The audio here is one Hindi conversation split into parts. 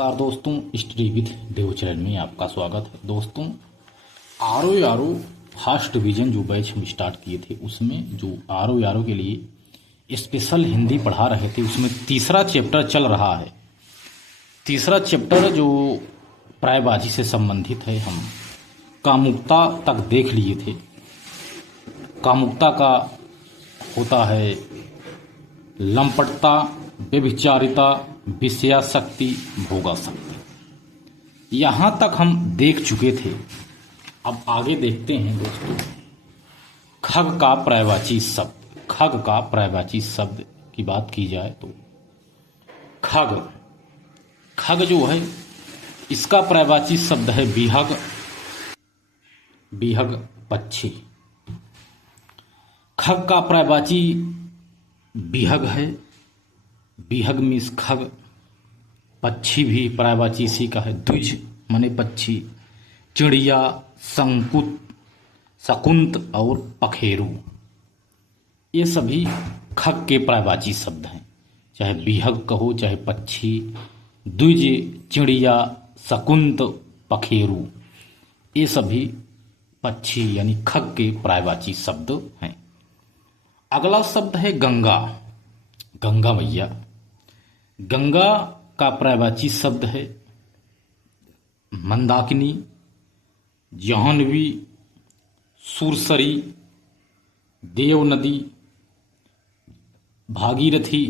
नमस्कार दोस्तों, हिस्ट्री विद देव चैनल में आपका स्वागत है। दोस्तों, आर ओ फर्स्ट डिवीजन जो बैच हम स्टार्ट किए थे उसमें जो आर ओ के लिए स्पेशल हिंदी पढ़ा रहे थे उसमें तीसरा चैप्टर चल रहा है। तीसरा चैप्टर जो प्रायबाजी से संबंधित है, हम कामुकता तक देख लिए थे। कामुकता का होता है लंपटता, व्यभिचारिता, विषयाशक्ति, भोगासक्ति। यहाँ तक हम देख चुके थे। अब आगे देखते हैं दोस्तों, खग का पर्यायवाची शब्द। खग का पर्यायवाची शब्द की बात की जाए तो खग खग जो है इसका पर्यायवाची शब्द है बिहग। बिहग पक्षी। खग का पर्यायवाची बिहग है। बिहग मीन्स खग। पक्षी भी पर्यायवाची इसी का है, द्विज माने पक्षी। चिड़िया, संकुत, शकुंत और पखेरु, ये सभी खग के पर्यायवाची शब्द हैं। चाहे बिहग कहो, चाहे पक्षी, द्विज, चिड़िया, शकुंत, पखेरु, ये सभी पक्षी यानी खग के पर्यायवाची शब्द हैं। अगला शब्द है गंगा। गंगा मैया। गंगा का पर्यायवाची शब्द है मंदाकिनी, जाह्नवी, सुरसरी, देवनदी, भागीरथी,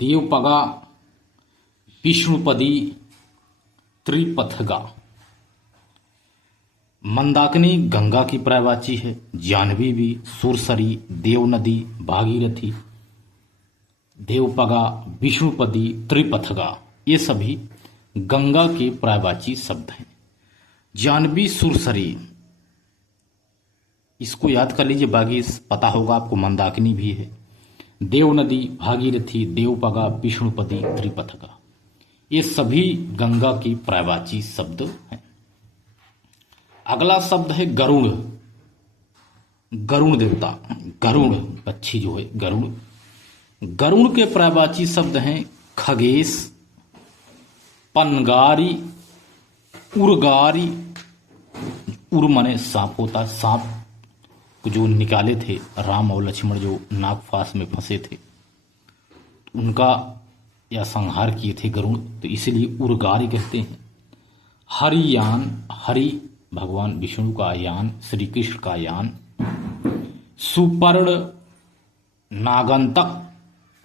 देवपगा, विष्णुपदी, त्रिपथगा। मंदाकिनी गंगा की पर्यायवाची है, जाह्नवी भी, सुरसरी, देवनदी, भागीरथी, देवपगा, विष्णुपदी, त्रिपथगा, ये सभी गंगा के पर्यायवाची शब्द हैं। जाह्नवी, सुरसरी, इसको याद कर लीजिए, बाकी पता होगा आपको। मंदाकिनी भी है, देवनदी, भागीरथी, देवपगा, विष्णुपदी, त्रिपथगा, ये सभी गंगा की पर्यायवाची शब्द हैं। अगला शब्द है गरुड़। गरुड़ देवता, गरुड़ पक्षी जो है, गरुड़। गरुड़ के पर्यायवाची शब्द हैं खगेश, पनगारी, उर्गारी। उर माने सांप होता है। सांप को जो निकाले थे राम और लक्ष्मण, जो नागफास में फंसे थे, उनका या संहार किए थे गरुड़, तो इसलिए उर्गारी कहते हैं। हरियान, हरि भगवान विष्णु का यान, श्री कृष्ण का यान। सुपर्ण, नागंतक,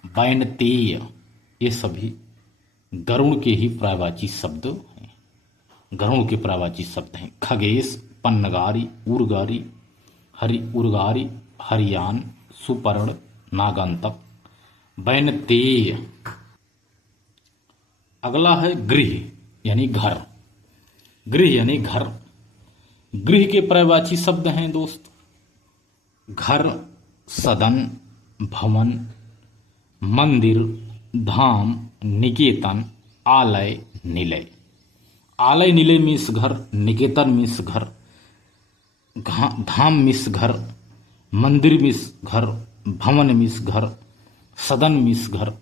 वैनतेय, ये सभी गरुड़ के ही पर्यायवाची शब्द हैं। गरुड़ के पर्यायवाची शब्द हैं खगेश, पन्नगारी, उर्गारी, उर्गारी, हरियान, सुपर्ण, नागंतक, वैनतेय। अगला है गृह यानी घर। गृह यानी घर। गृह के पर्यायवाची शब्द हैं दोस्त घर, सदन, भवन, मंदिर, धाम, निकेतन, आलय, निलय। आलय निलय मीन्स घर, निकेतन मीन्स घर, धाम मीन्स घर, मंदिर मीन्स घर, भवन मीन्स घर, सदन मीन्स घर,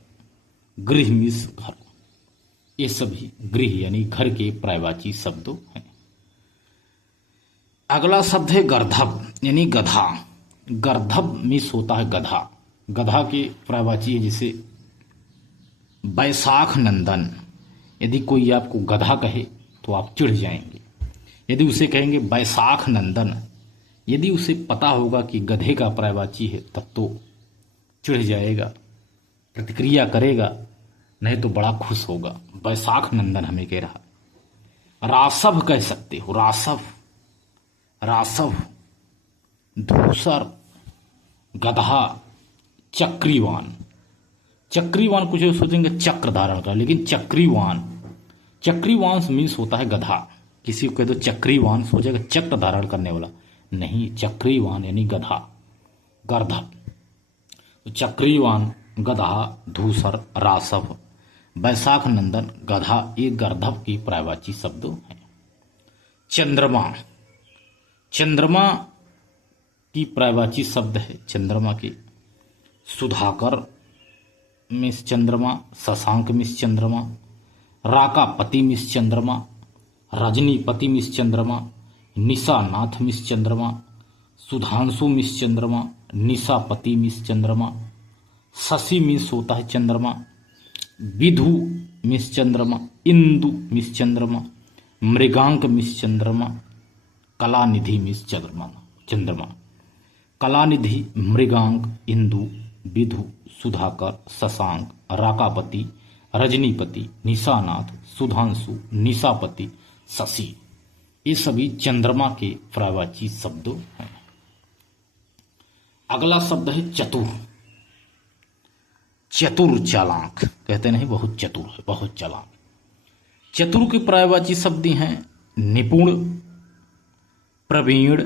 गृह मीन्स घर। ये सभी गृह यानी घर के पर्यायवाची शब्द हैं। अगला शब्द है गर्धभ यानी गधा। गर्धभ मीन्स होता है गधा। गधा के पर्यायवाची है जैसे बैसाख नंदन। यदि कोई आपको गधा कहे तो आप चिढ़ जाएंगे। यदि उसे कहेंगे बैसाख नंदन, यदि उसे पता होगा कि गधे का पर्यायवाची है, तब तो चिढ़ जाएगा, प्रतिक्रिया करेगा, नहीं तो बड़ा खुश होगा। बैसाख नंदन हमें कह रहा। रासव कह सकते हो, रासव, रासव, धूसर, गधा, चक्रीवान। चक्रीवान कुछ सोचेंगे चक्र धारण का, लेकिन चक्रीवान, चक्रीवान मीन्स होता है गधा। किसी को कह दो चक्रीवान, सोचेगा चक्र धारण करने वाला, नहीं, चक्रीवान यानी गधा, गर्धभ। तो चक्रीवान, गधा, धूसर, रासव, बैसाख नंदन, गधा, ये गर्धभ की पर्यायवाची शब्द हैं। चंद्रमा। चंद्रमा की पर्यायवाची शब्द है चंद्रमा के सुधाकर मिस चंद्रमा, शशांक मिस चंद्रमा, राकापति मिस चंद्रमा, रजनीपति मिस चंद्रमा, निशानाथ मिस चंद्रमा, सुधांशु मिस चंद्रमा, निशापति मिस चंद्रमा, शशि मिस होता है चंद्रमा, विधु मिस चंद्रमा, इंदु मिस चंद्रमा, मृगांक मिस चंद्रमा, कलानिधि मिस चंद्रमा। कलानिधि, मृगांक, इंदु, विधु, सुधाकर, शशांक, राकापति, रजनीपति, निशानाथ, सुधांशु, निशापति, शशि, ये सभी चंद्रमा के पर्यायवाची शब्द हैं। अगला शब्द है चतुर। चतुर चालाक, कहते नहीं बहुत चतुर है, बहुत चालाक। चतुर के पर्यायवाची शब्द हैं निपुण, प्रवीण,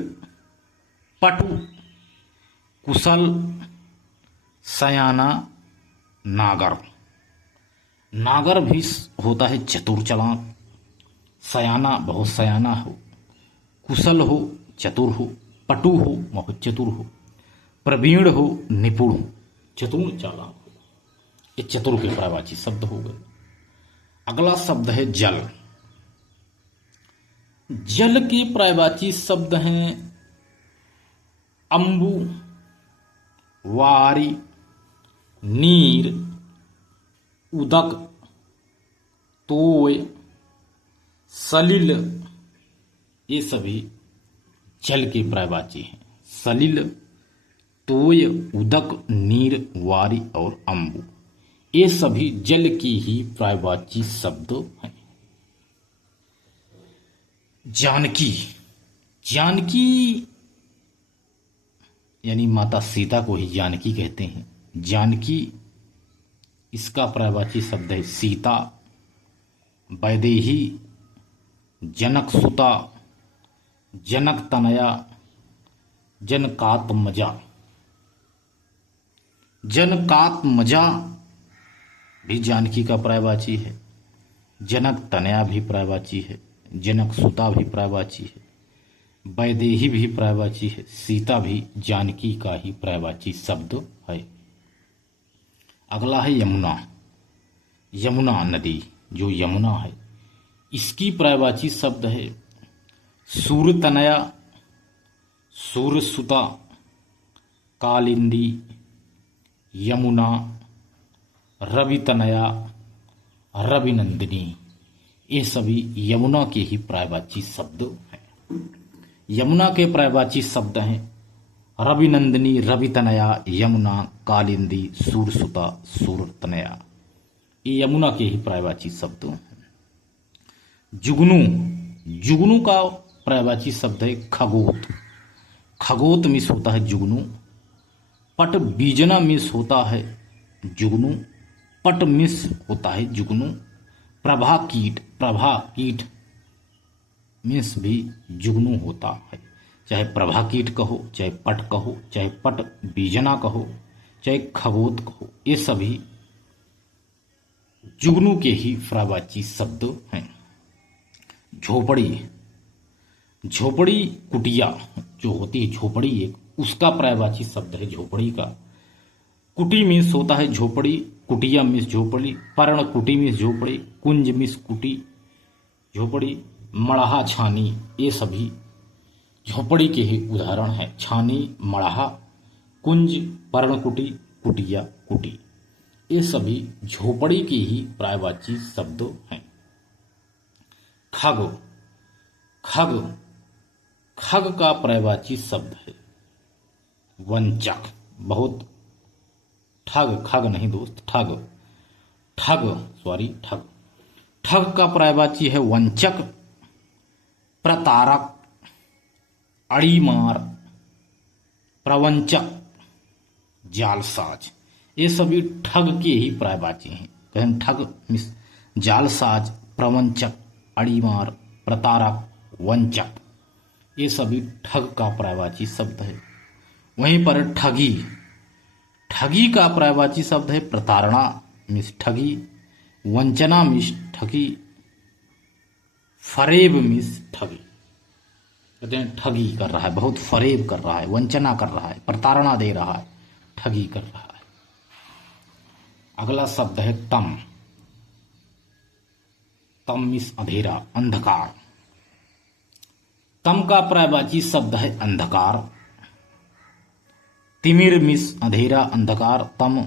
पटु, कुशल, सयाना, नागर। नागर भी होता है चतुर चालाक। सयाना बहुत सयाना हो, कुशल हो चतुर हो, पटु हो बहुत चतुर हो, प्रवीण हो निपुण हो, चतुर चालाक हो। ये चतुर के पर्यायवाची शब्द हो गए। अगला शब्द है जल। जल के पर्यायवाची शब्द हैं अंबु, वारी, नीर, उदक, तोय, सलिल। ये सभी जल के पर्यायवाची हैं। सलिल, तोय, उदक, नीर, वारी और अंबु, ये सभी जल की ही पर्यायवाची शब्द हैं। जानकी। जानकी यानी माता सीता को ही जानकी कहते हैं। जानकी इसका पर्यायवाची शब्द है सीता, वैदेही, जनक सुता, जनक तनया, जनकात्मजा। जनकात्मजा भी जानकी का पर्यायवाची है, जनक तनया भी पर्यायवाची है, जनक सुता भी पर्यायवाची है, वैदेही भी पर्यायवाची है, सीता भी जानकी का ही पर्यायवाची शब्द है। अगला है यमुना। यमुना नदी, जो यमुना है, इसकी पर्यायवाची शब्द है सूरतनया, सूरसुता, कालिंदी, यमुना, रवितनया, रविनंदिनी। ये सभी यमुना के ही पर्यायवाची शब्द हैं। यमुना के पर्यायवाची शब्द हैं रविनंदिनी, रवितनया, यमुना, कालिंदी, सूरसुता, सूरतनया। ये यमुना के ही पर्यायवाची शब्द हैं। जुगनू। जुगनू का पर्यायवाची शब्द है खगोत। खगोत मिस होता है जुगनू। पट बीजना मिस होता है जुगनू। पट मिस होता है जुगनू। प्रभा कीट। प्रभा कीट मिस भी जुगनू होता है। चाहे प्रभा कीट कहो, चाहे पट कहो, चाहे पट बीजना कहो, चाहे खगोत कहो, ये सभी जुगनू के ही पर्यायवाची शब्द हैं। झोपड़ी। झोपड़ी कुटिया जो होती है, झोपड़ी एक, उसका पर्यायवाची शब्द है झोपड़ी का। कुटी मिस होता है झोपड़ी, कुटिया मिस झोपड़ी, पर्ण कुटी मिस झोपड़ी, कुंज मिस कुटी झोपड़ी, मड़हा छानी, ये सभी झोपड़ी के ही उदाहरण हैं। छानी, मड़हा, कुंज, पर्णकुटी, कुटिया, कुटी, ये सभी झोपड़ी के ही पर्यायवाची शब्द हैं। खग। खग। खग का पर्यायवाची शब्द है वंचक। बहुत ठग, खग नहीं दोस्त, ठग, ठग सॉरी ठग। ठग का पर्यायवाची है वंचक, प्रतारक, अड़ीमार, प्रवंचक, जालसाज। ये सभी ठग के ही पर्यायवाची हैं। कहें ठग मिस जालसाज, प्रवंचक, अड़ीमार, प्रतारक, वंचक, ये सभी ठग का पर्यायवाची शब्द है। वहीं पर ठगी। ठगी का पर्यायवाची शब्द है प्रताड़ना मिस ठगी, वंचना मिस ठगी, फरेब मिस ठगी। कहते हैं ठगी कर रहा है, बहुत फरेब कर रहा है, वंचना कर रहा है, प्रताड़ना दे रहा है, ठगी कर रहा है। अगला शब्द है तम। तम मीन्स अंधेरा, अंधकार। तम का पर्यायवाची शब्द है अंधकार। तिमिर मीन्स अंधेरा, अंधकार। तम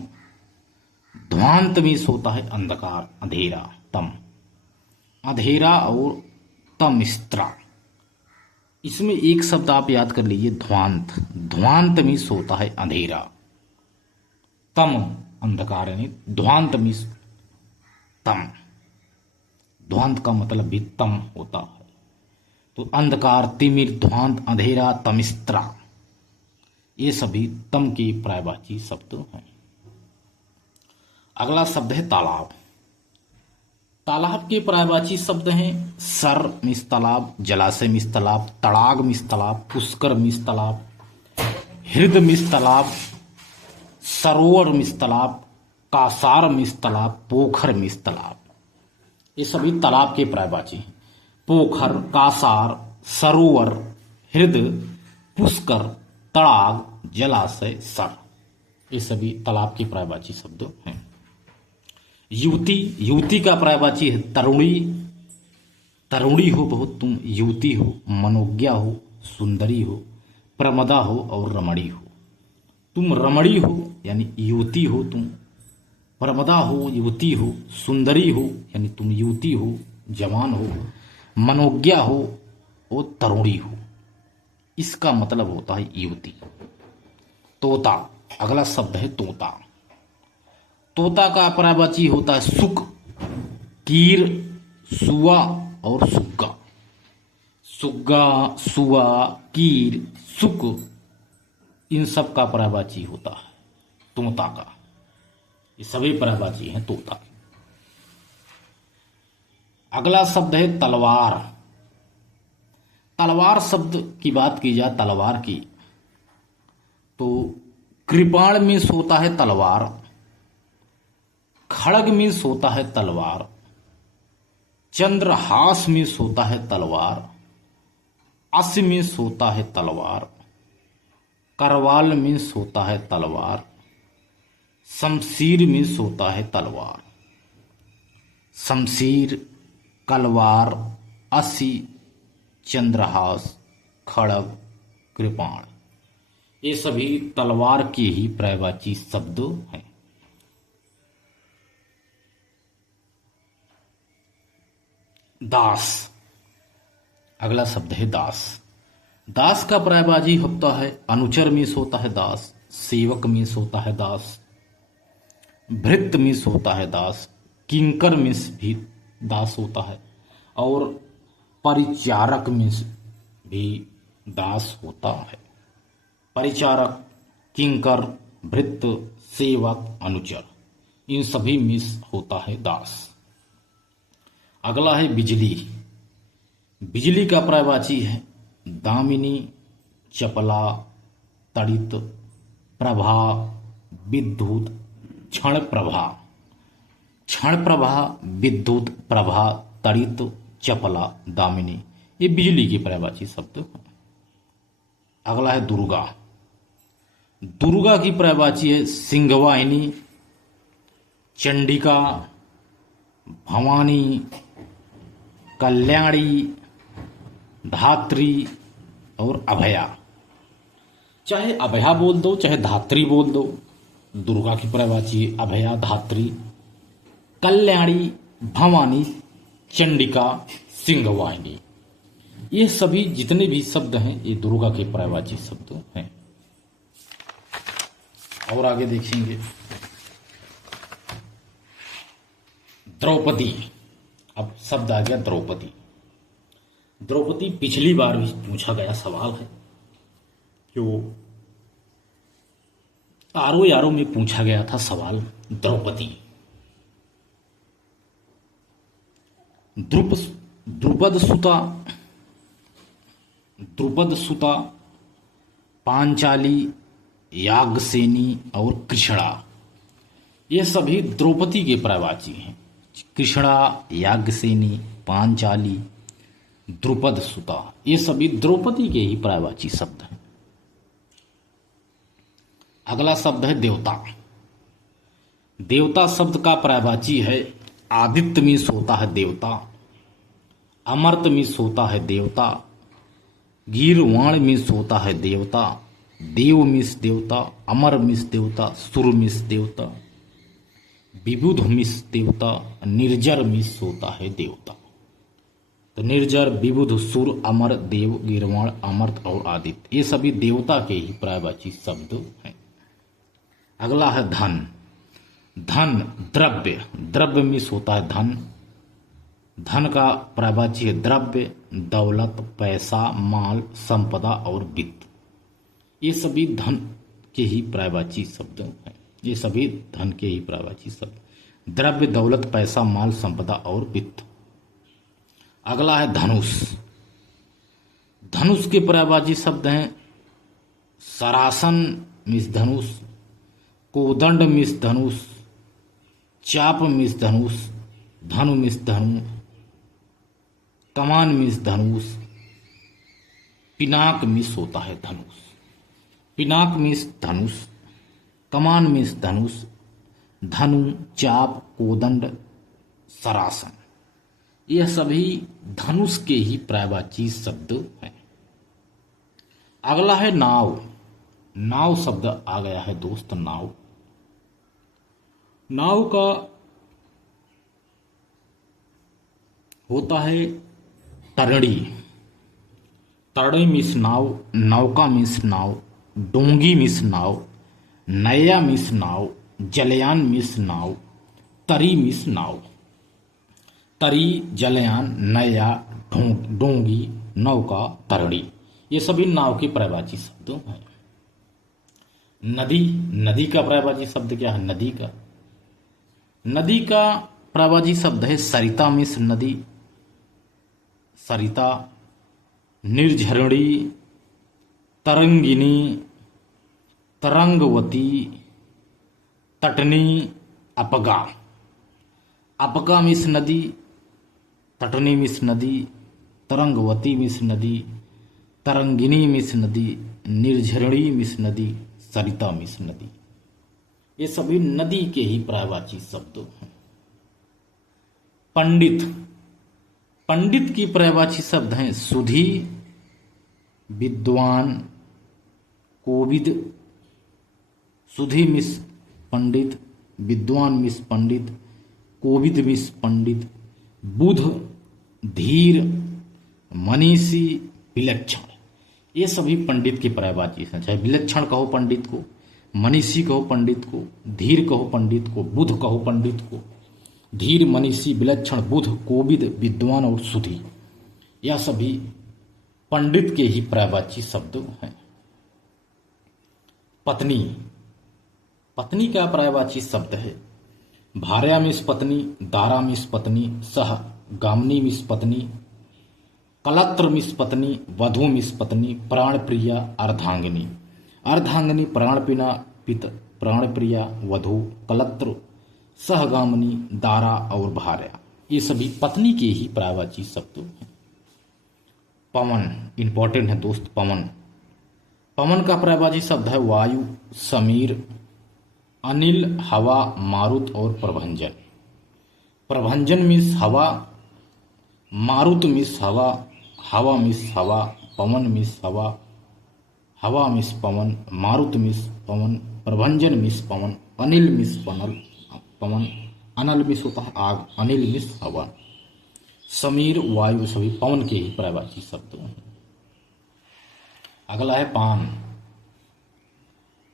ध्वांत मीन्स होता है अंधकार, अंधेरा। तम अंधेरा और तम स्त्रा, इसमें एक शब्द आप याद कर लीजिए, ध्वांत। ध्वांत मीन्स होता है अंधेरा, तम अंधकार यानी ध्वांत मीन्स तम। ध्वांत का मतलब भी तम होता है। तो अंधकार, तिमिर, ध्वांत, अंधेरा, तमिस्त्रा, ये सभी तम के पर्यायवाची शब्द हैं। अगला शब्द है तालाब। तालाब के पर्यायवाची शब्द हैं सर मीन्स तालाब, जलाशय मीन्स तालाब, तड़ाग मीन्स तालाब, पुष्कर मीन्स तालाब, हृद मीन्स तालाब, सरोवर मीन्स तालाब, कासार मीन्स तालाब, पोखर मीन्स तालाब। ये सभी तालाब के पर्यायवाची हैं। पोखर, कासार, सरोवर, हृद, पुष्कर, तड़ाग, जलाशय, सर, ये सभी तालाब के पर्यायवाची शब्द हैं। युवती, युवती का पर्यायवाची है तरुणी। तरुणी हो बहुत तुम, युवती हो, मनोज्ञा हो, सुंदरी हो, प्रमदा हो और रमणी हो। तुम रमणी हो यानी युवती हो तुम, प्रमदा हो युवती हो, सुंदरी हो यानी तुम युवती हो, जवान हो, मनोज्ञा हो और तरुणी हो, इसका मतलब होता है युवती। तोता, अगला शब्द है तोता। तोता का पर्यायवाची होता है सुक, कीर, सुआ और सुग्गा। सुग्गा, सुआ, कीर, सुक, इन सब का पर्यायवाची होता है तोता का। ये सभी पर्यायवाची हैं तोता। अगला शब्द है तलवार। तलवार शब्द की बात की जाए, तलवार की, तो कृपाण मीन्स होता है तलवार, खड़ग मीन्स होता है तलवार, चंद्रहास मीन्स होता है तलवार, अस मीन्स होता है तलवार, करवाल मीन्स होता है तलवार, शमशीर मीन्स होता है तलवार। शमशीर, कलवार, असी, चंद्रहास, खड़ग, कृपाण, ये सभी तलवार के ही पर्यायवाची शब्द हैं। दास, अगला शब्द है दास। दास का पर्यायवाची होता है अनुचर मीन्स होता है दास, सेवक मीन्स होता है दास, भृत्य मीन्स होता है दास, किंकर मीन्स भी दास होता है, और परिचारक मीन्स भी दास होता है। परिचारक, किंकर, भृत्य, सेवक, अनुचर, इन सभी मीन्स होता है दास। अगला है बिजली। बिजली का पर्यायवाची है दामिनी, चपला, तड़ित, प्रभा, विद्युत, क्षण प्रभा। क्षण प्रभा, विद्युत प्रभा, तड़ित, चपला, दामिनी, ये बिजली के पर्यायवाची शब्द हैं। अगला है दुर्गा। दुर्गा की पर्यायवाची है सिंहवाहिनी, चंडिका, भवानी, कल्याणी, धात्री और अभया। चाहे अभया बोल दो चाहे धात्री बोल दो, दुर्गा की पर्यायवाची अभया, धात्री, कल्याणी, भवानी, चंडिका, सिंहवाहिनी, ये सभी जितने भी शब्द हैं ये दुर्गा के पर्यायवाची शब्द हैं। और आगे देखेंगे द्रौपदी। अब शब्द आ गया द्रौपदी। द्रौपदी पिछली बार भी पूछा गया सवाल है, जो आरो यारो में पूछा गया था सवाल द्रौपदी। द्रुपद सुता, द्रुपद सुता, पांचाली, याज्ञसेनी और कृष्णा, ये सभी द्रौपदी के पर्यायवाची हैं। कृष्णा, याज्ञसेनी, पांचाली, द्रुपद सुता, ये सभी द्रौपदी के ही पर्यायवाची शब्द हैं। अगला शब्द है देवता। देवता शब्द का पर्यायवाची है आदित्य मीन्स होता है देवता, अमर्त मिस होता है देवता, गीर्वाण मिस होता है देवता, देव मिस देवता, अमर मिस देवता, सुर मिस देवता, विबुध मिस देवता, निर्जर मिस होता है देवता। तो निर्जर, विबुध, सुर, अमर, देव, गीर्वाण, अमर्त और आदित्य, ये सभी देवता के ही पर्यायवाची शब्द हैं। अगला है धन। धन द्रव्य, द्रव्य मिस होता है धन, धन का पर्यायवाची है द्रव्य, दौलत, पैसा, माल, संपदा और वित्त, ये सभी धन के ही पर्यायवाची शब्द हैं। ये सभी धन के ही पर्यायवाची शब्द, द्रव्य, दौलत, पैसा, माल, संपदा और वित्त। अगला है धनुष। धनुष के पर्यायवाची शब्द हैं सरासन मिस धनुष, कोदंड मिस धनुष, चाप मिस धनुष, धनु मिस धनु, कमान मिस धनुष, पिनाक मिस होता है धनुष। पिनाक मिस धनुष, कमान मिस धनुष, धनु, चाप, कोदंड, सरासन, यह सभी धनुष के ही पर्यायवाची शब्द हैं। अगला है नाव। नाव शब्द आ गया है दोस्त, नाव। नाव का होता है तरणी। तरणी मिस नाव, नौका मिस नाव, डोंगी मिस नाव, नैया मिस नाव, जलयान मिस नाव, तरी मिस नाव। तरी, जलयान, नैया, डोंगी, नौका, तरणी, ये सभी नाव के पर्यायवाची शब्द हैं। नदी। नदी का पर्यायवाची शब्द क्या है? नदी का, नदी का पर्यायवाची शब्द है सरिता मिस नदी, सरिता, निर्झरणी, तरंगिनी, तरंगवती, तटनी, अपगा। अपगा मिस नदी, तटनी मिस नदी, तरंगवती मिस नदी, तरंगिनी मिस नदी, निर्झरणी मिस नदी, सरिता मिस नदी, ये सभी नदी के ही पर्यायवाची शब्द हैं। पंडित। पंडित की पर्यायवाची शब्द हैं सुधी, विद्वान, कोविद। सुधी मिस पंडित, विद्वान मिस पंडित, कोविद मिस पंडित, बुध, धीर, मनीषी, विलक्षण, ये सभी पंडित की पर्यायवाची हैं। चाहे विलक्षण कहो पंडित को, मनीषी कहो पंडित को, धीर कहो पंडित को, बुध कहो पंडित को, धीर, मनीषी, विलक्षण, बुध, कोविद, विद्वान और सुधी, यह सभी पंडित के ही पर्यायवाची शब्द हैं। पत्नी। पत्नी का पर्यायवाची शब्द है भार्या मिस पत्नी, दारा मिस पत्नी, सह, गामनी मिस पत्नी, कलत्र मिस पत्नी, वधु मिस पत्नी, प्राण प्रिया, अर्धांगिनी। अर्धांगिनी, प्राणपिना, पित, प्राणप्रिया, वधु, कलत्र, सहगामिनी, दारा और भार्या, ये सभी पत्नी के ही पर्यायवाची शब्द हैं। पवन, इंपॉर्टेंट है दोस्त, पवन। पवन का पर्यायवाची शब्द है वायु, समीर, अनिल, हवा, मारुत और प्रभंजन। प्रभंजन मिस हवा, मारुत मिस हवा, हवा मिस हवा, पवन मिस हवा, हवा मिस पवन, मारुत मिस पवन, प्रभंजन मिस पवन, अनिल मिस पवन, अनल मिस होता है आग, अनिल मिस हवा, समीर, वायु, सभी पवन के ही पर्यायवाची शब्द हैं। अगला है पान।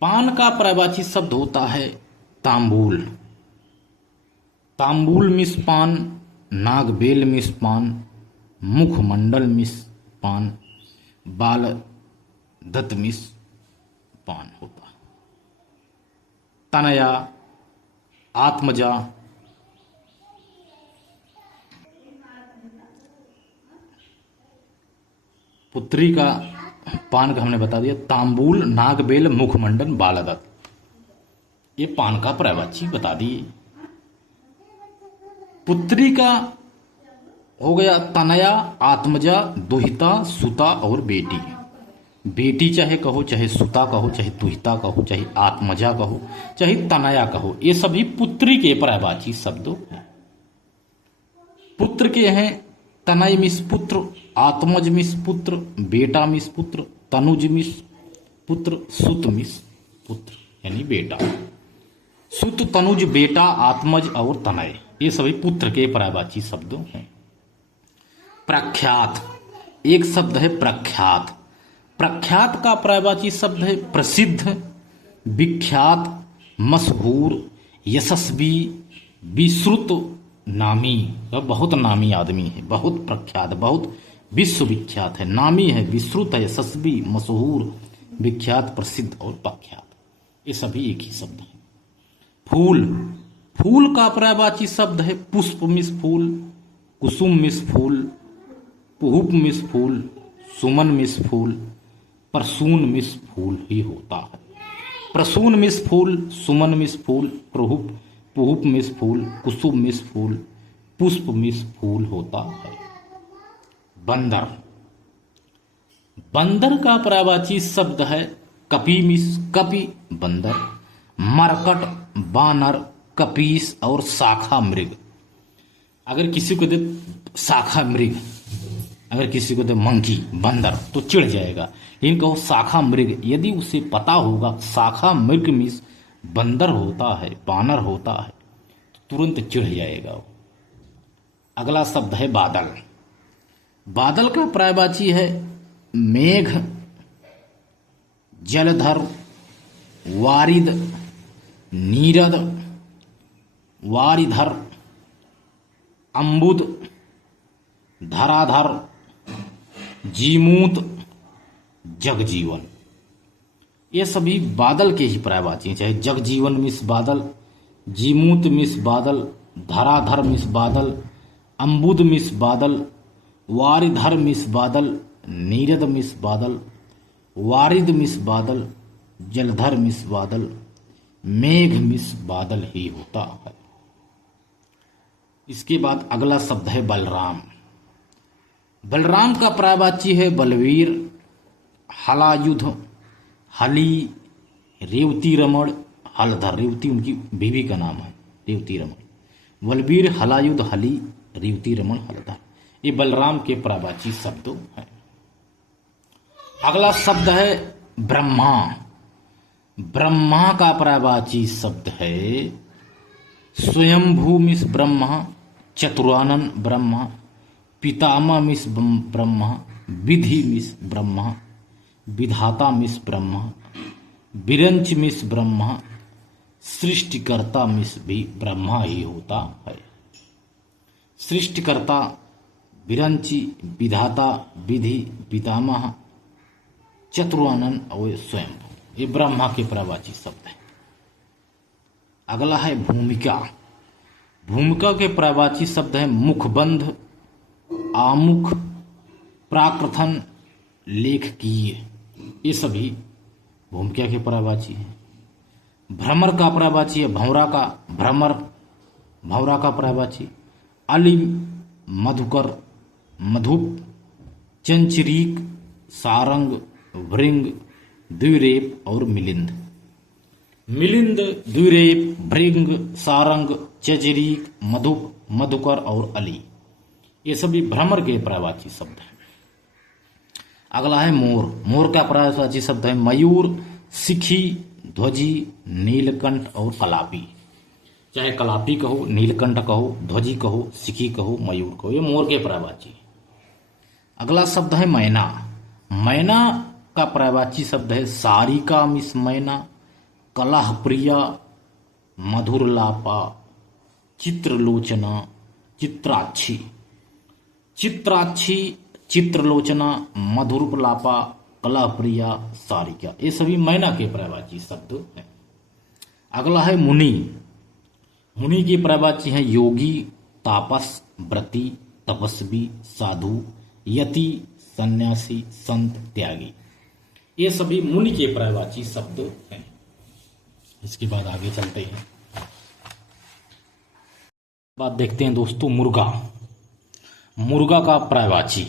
पान का पर्यायवाची शब्द होता है तांबूल। तांबूल मिस पान, नागबेल मिस पान, मुखमंडल मिस पान, बाल दत्त मिस पान होता है। तनया, आत्मजा, पुत्री का पान का हमने बता दिया। तांबूल, नागबेल, मुखमंडल, बालदत्त, ये पान का पर्यायवाची बता दिए। पुत्री का हो गया तनया, आत्मजा, दुहिता, सुता और बेटी। बेटी चाहे कहो, चाहे सुता कहो, चाहे दुहिता कहो, चाहे आत्मजा कहो, चाहे तनया कहो, ये सभी पुत्री के पर्यायवाची शब्द हैं। पुत्र के हैं तनय मिस पुत्र, आत्मज मिस पुत्र, बेटा मिस पुत्र, तनुज मिस पुत्र, सुत मिस पुत्र यानी बेटा। सुत, तनुज, बेटा, आत्मज और तनय ये सभी पुत्र के पर्यायवाची शब्द हैं। प्रख्यात, एक शब्द है प्रख्यात। प्रख्यात का पर्यायवाची शब्द है प्रसिद्ध, विख्यात, मशहूर, यशस्वी, विश्रुत, नामी। बहुत नामी आदमी है, बहुत प्रख्यात, बहुत विश्वविख्यात है, नामी है, विश्रुत है, यशस्वी, मशहूर, विख्यात, प्रसिद्ध और प्रख्यात ये सभी एक ही शब्द है। फूल, फूल का पर्यायवाची शब्द है पुष्प मिस फूल, कुसुम मिस फूल, पुहुप मिस फूल, सुमन मिस फूल, प्रसून मिस फूल ही होता है। प्रसून मिस फूल, सुमन मिस फूल, पुहुप मिस फूल, कुसुम मिस फूल, पुष्प मिस फूल होता है। बंदर, बंदर का पर्यायवाची शब्द है कपि मिस कपि बंदर, मरकट, बानर, कपीस और शाखा मृग। अगर किसी को दे शाखा मृग, अगर किसी को दे मंकी बंदर तो चिढ़ जाएगा, लेकिन कहो शाखा मृग, यदि उसे पता होगा शाखा मृग मीन्स बंदर होता है, बानर होता है, तो तुरंत चिढ़ जाएगा वो। अगला शब्द है बादल। बादल का पर्यायवाची है मेघ, जलधर, वारिद, नीरद, वारिधर, अम्बुद, धराधर, जीमूत, जगजीवन ये सभी बादल के ही पर्यायवाची हैं। चाहे जगजीवन मिस बादल, जीमूत मिस बादल, धराधर मिस बादल, अम्बुद मिस बादल, वारिधर मिस बादल, नीरद मिस बादल, वारिद मिस बादल, जलधर मिस बादल, मेघ मिस बादल ही होता है। इसके बाद अगला शब्द है बलराम। बलराम का पर्यायवाची है बलवीर, हलायुध, हली, रेवती रमण, हलधर। रेवती उनकी बीवी का नाम है, रेवती रमण। बलवीर, हलायुध, हली, रेवती रमण, हलधर ये बलराम के पर्यायवाची शब्द हैं। अगला शब्द है ब्रह्मा। ब्रह्मा का पर्यायवाची शब्द है स्वयंभू मिस ब्रह्मा, चतुरानन ब्रह्मा, पितामह मिस ब्रह्मा, विधि मिस ब्रह्मा, विधाता मिस ब्रह्मा, विरंच मिस ब्रह्मा, सृष्टिकर्ता मिस भी ब्रह्मा ही होता है। सृष्टिकर्ता, विरंची, विधाता, विधि, पितामह, चतुरानन और स्वयं ये ब्रह्मा के पर्यायवाची शब्द है। अगला है भूमिका। भूमिका के पर्यायवाची शब्द है मुखबंध, आमुख, प्राकृथन, लेखकीय ये सभी भूमिका के पर्यायवाची हैं। भ्रमर का पर्यायवाची है भंवरा का, भ्रमर भंवरा का पर्यायवाची। अलिम, मधुकर, मधुप, चंचरीक, सारंग, भृंग, द्विरेप और मिलिंद। मिलिंद, द्विरेप, भृंग, सारंग, चंचरीक, मधुप, मधुकर और अली ये सभी भ्रमर के पर्यायवाची शब्द हैं। अगला है मोर। मोर का पर्यायवाची शब्द है मयूर, सिखी, ध्वजी, नीलकंठ और कलापी। चाहे कलापी कहो, नीलकंठ कहो, ध्वजी कहो, सिखी कहो, मयूर कहो ये मोर के पर्यायवाची। अगला शब्द है मैना। मैना का पर्यायवाची शब्द है सारिका मिस मैना, कलह प्रिया, मधुरलापा, चित्रलोचना, चित्राक्षी। चित्राक्षी, चित्रलोचना, मधुरलापा, कलह प्रिया, सारिका ये सभी मैना के पर्यायवाची शब्द हैं। अगला है मुनि। मुनि की पर्यायवाची है योगी, तापस, व्रती, तपस्वी, साधु, यति, सन्यासी, संत, त्यागी ये सभी मुनि के पर्यायवाची शब्द हैं। इसके बाद आगे चलते हैं। बात देखते हैं दोस्तों मुर्गा। मुर्गा का पर्यायवाची,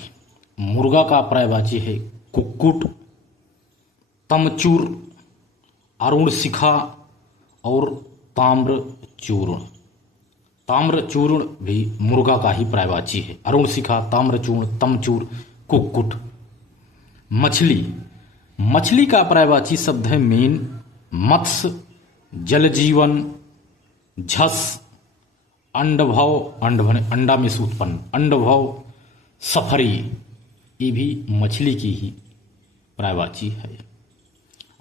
मुर्गा का पर्यायवाची है कुक्कुट, तमचूर, अरुण शिखा और ताम्र चूर्ण। ताम्रचूर्ण भी मुर्गा का ही पर्यायवाची है। अरुण शिखा, ताम्रचूर्ण, तमचूर, कुक्कुट। मछली, मछली का पर्यायवाची शब्द है मीन, मत्स्य, जलजीवन, झस, अंडभव, अंडा में से उत्पन्न, अंडभव, सफरी, ये भी मछली की ही पर्यायवाची है।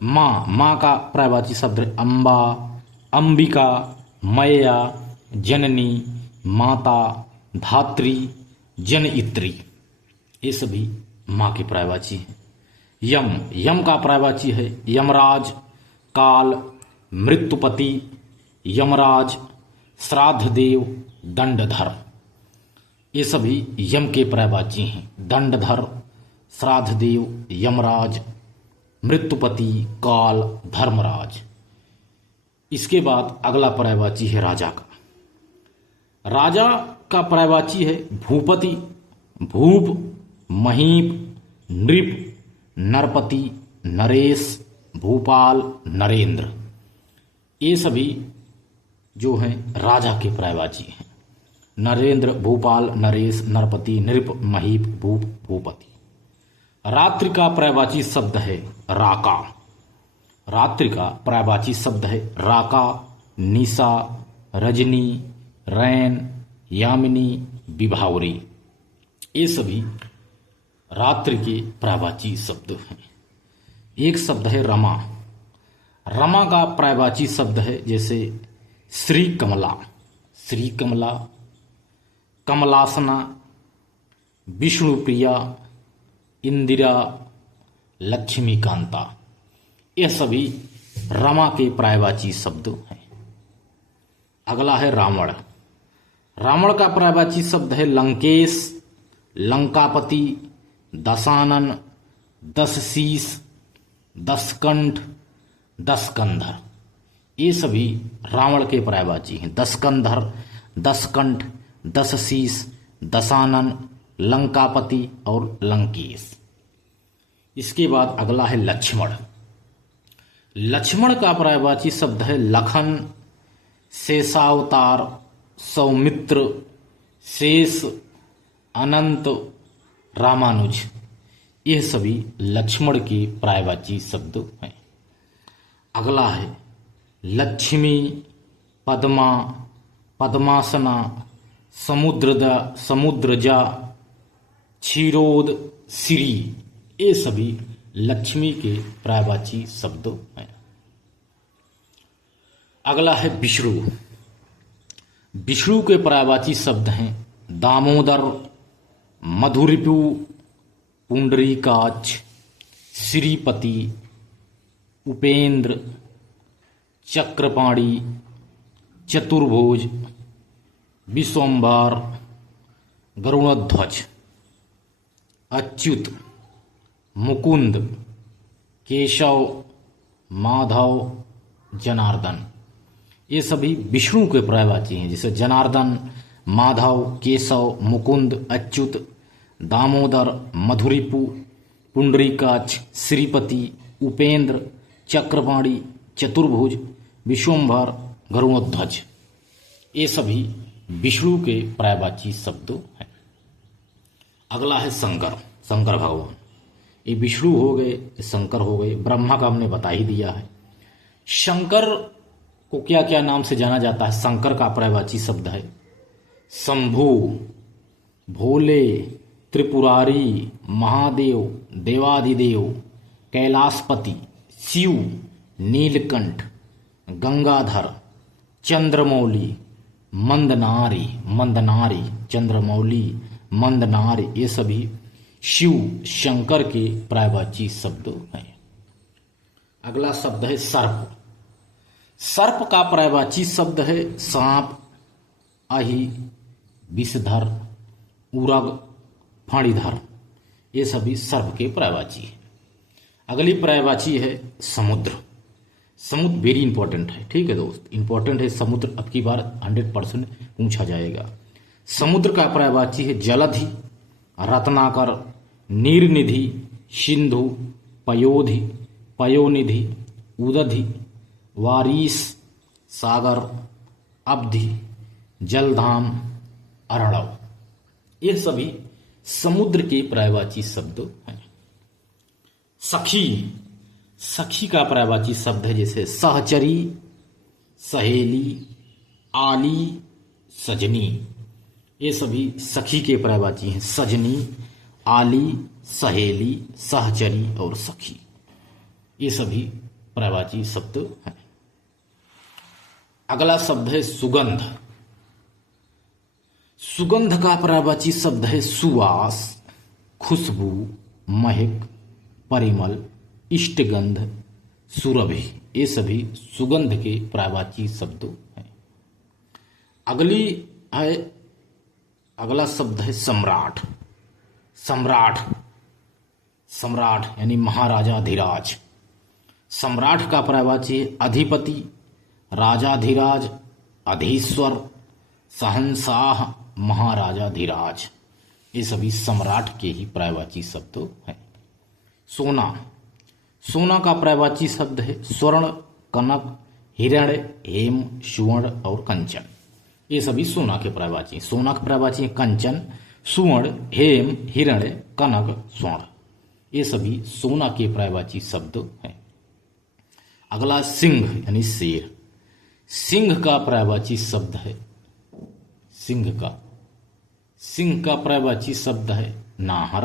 माँ, माँ का पर्यायवाची शब्द है अम्बा, अंबिका, मैया, जननी, माता, धात्री, जनइत्री, ये सभी माँ के पर्यायवाची हैं। यम, यम का पर्यायवाची है यमराज, काल, मृत्युपति, यमराज, श्राद्धदेव, दंडधर, ये सभी यम के पर्यायवाची हैं। दंडधर, श्राद्धदेव, यमराज, मृत्युपति, काल, धर्मराज। इसके बाद अगला पर्यायवाची है राजा का। राजा का पर्यायवाची है भूपति, भूप, महीप, नृप, नरपति, नरेश, भूपाल, नरेंद्र, ये सभी जो हैं राजा के पर्यायवाची हैं। नरेंद्र, भूपाल, नरेश, नरपति, नृप, महीप, भूप, भूपति। रात्रि का पर्यायवाची शब्द है राका। रात्रि का पर्यायवाची शब्द है राका, निशा, रजनी, रैन, यामिनी, विभावरी, ये सभी रात्रि के पर्यायवाची शब्द हैं। एक शब्द है रमा। रमा का पर्यायवाची शब्द है जैसे श्री कमला, श्री कमला, कमलासना, विष्णुप्रिया, इंदिरा, लक्ष्मीकांता, ये सभी रमा के पर्यायवाची शब्द हैं। अगला है रावण। रावण का पर्यायवाची शब्द है लंकेश, लंकापति, दशानन, दशशीष, दशकंठ, दशकंधर, ये सभी रावण के पर्यायवाची हैं। दशकंधर, दशकंठ, दशशीष, दशानन, लंकापति और लंकेश। इसके बाद अगला है लक्ष्मण। लक्ष्मण का पर्यायवाची शब्द है लखन, शेषावतार, सौमित्र, शेष, अनंत, रामानुज, ये सभी लक्ष्मण के पर्यायवाची शब्द हैं। अगला है लक्ष्मी, पद्मा, पद्मासना, समुद्रजा, क्षीरोद, श्री, ये सभी लक्ष्मी के पर्यायवाची शब्द हैं। अगला है विष्णु। विष्णु के पर्यायवाची शब्द हैं दामोदर, मधुरिपु, पुंडरीकाक्ष, श्रीपति, उपेंद्र, चक्रपाणी, चतुर्भुज, विश्वम्भर, गरुड़ध्वज, अच्युत, मुकुंद, केशव, माधव, जनार्दन, ये सभी विष्णु के पर्यायवाची हैं। जैसे जनार्दन, माधव, केशव, मुकुंद, अच्युत, दामोदर, मधुरिपु, पुंडरीकाक्ष, श्रीपति, उपेंद्र, चक्रपाणी, चतुर्भुज, विश्वम्भर, गरुड़ध्वज, ये सभी विष्णु के पर्यायवाची शब्द हैं। अगला है शंकर। शंकर भगवान, ये विष्णु हो गए, शंकर हो गए, ब्रह्मा का हमने बता ही दिया है। शंकर को क्या क्या नाम से जाना जाता है? शंकर का पर्यायवाची शब्द है शंभु, भोले, त्रिपुरारी, महादेव, देवाधिदेव, कैलाशपति, शिव, नीलकंठ, गंगाधर, चंद्रमौली, मंदनारी, मंदनारी, चंद्रमौली, मंदनारी, ये सभी शिव शंकर के पर्यायवाची शब्द हैं। अगला शब्द है सर्प। सर्प का पर्यायवाची शब्द है सांप, अहि, विषधर, उरग, फाड़ीधर, ये सभी सर्प के पर्यायवाची हैं। अगली पर्यायवाची है समुद्र। समुद्र वेरी इंपॉर्टेंट है, ठीक है दोस्त, इंपॉर्टेंट है समुद्र, अब की बार 100% पूछा जाएगा। समुद्र का पर्यायवाची है जलधि, रत्नाकर, नीरनिधि, सिंधु, पयोधि, पयोनिधि, उदधि, वारिस, सागर, अवधि, जलधाम, अर्णव, ये सभी समुद्र के पर्यायवाची शब्द हैं। सखी, सखी का पर्यायवाची शब्द है जैसे सहचरी, सहेली, आली, सजनी, ये सभी सखी के पर्यायवाची हैं। सजनी, आली, सहेली, सहचरी और सखी, ये सभी पर्यायवाची शब्द हैं। अगला शब्द है सुगंध। सुगंध का पर्यायवाची शब्द है सुवास, खुशबू, महक, परिमल, इष्टगंध, सुरभि, ये सभी सुगंध के पर्यायवाची शब्द हैं। अगला शब्द है सम्राट। सम्राट, सम्राट यानी महाराजाधिराज। सम्राट का पर्यायवाची है अधिपति, राजाधिराज, अधीश्वर, शहंशाह, महाराजाधिराज, ये सभी सम्राट के ही पर्यायवाची शब्द हैं। सोना, सोना का पर्यायवाची शब्द है स्वर्ण, कनक, हिरण्य, हेम, सुवर्ण और कंचन, ये सभी सोना के पर्यायवाची। सोना के पर्यायवाची कंचन, सुवर्ण, हेम, हिरण्य, कनक, स्वर्ण, ये सभी सोना के पर्यायवाची शब्द हैं। अगला सिंह यानी शेर। सिंह का पर्यायवाची शब्द है सिंह का पर्यायवाची शब्द है नाहर,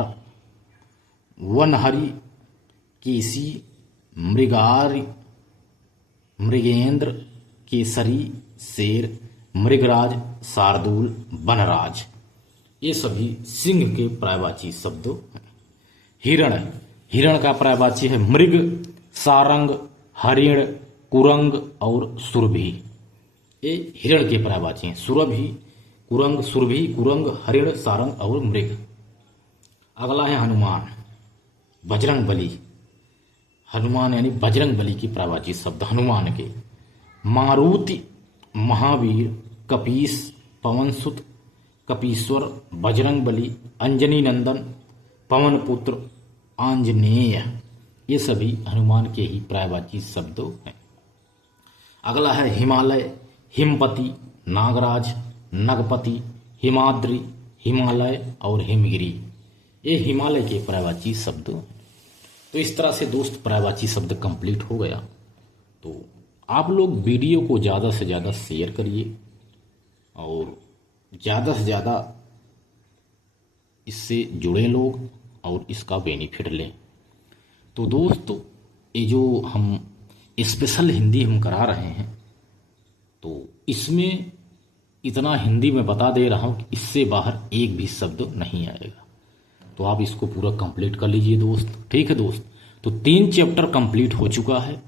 वनहरी, केसी, मृगारी, मृगेंद्र, केसरी, शेर, मृगराज, शार्दूल, वनराज, ये सभी सिंह के पर्यायवाची शब्द हैं। हिरण, हिरण का पर्यायवाची है मृग, सारंग, हरिण, कुरंग और सुरभि, ये हिरण के पर्यायवाची हैं। सुरभि, कुरंग, सुरभि, कुरंग, हरिण, सारंग और मृग। अगला है हनुमान, बजरंग बली। हनुमान यानी बजरंग बली की पर्यायवाची शब्द हनुमान के। मारुति, महावीर, कपीस, पवनसुत, कपीश्वर, बजरंग बली, अंजनी नंदन, पवन पुत्र, आंजनेय, ये सभी हनुमान के ही पर्यायवाची शब्द हैं। अगला है हिमालय, हिमपति, नागराज, नगपति, हिमाद्री, हिमालय और हिमगिरी, ये हिमालय के पर्यायवाची शब्द हैं। तो इस तरह से दोस्त पर्यायवाची शब्द कंप्लीट हो गया। तो आप लोग वीडियो को ज़्यादा से ज़्यादा शेयर करिए और ज़्यादा से ज़्यादा इससे जुड़े लोग और इसका बेनिफिट लें। तो दोस्तों, ये जो हम स्पेशल हिंदी हम करा रहे हैं, तो इसमें इतना हिंदी में बता दे रहा हूँ कि इससे बाहर एक भी शब्द नहीं आएगा। तो आप इसको पूरा कंप्लीट कर लीजिए दोस्त। ठीक है दोस्त, तो 3 चैप्टर कंप्लीट हो चुका है,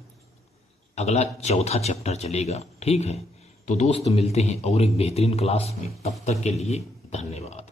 अगला 4था चैप्टर चलेगा। ठीक है, तो दोस्त मिलते हैं और एक बेहतरीन क्लास में, तब तक के लिए धन्यवाद।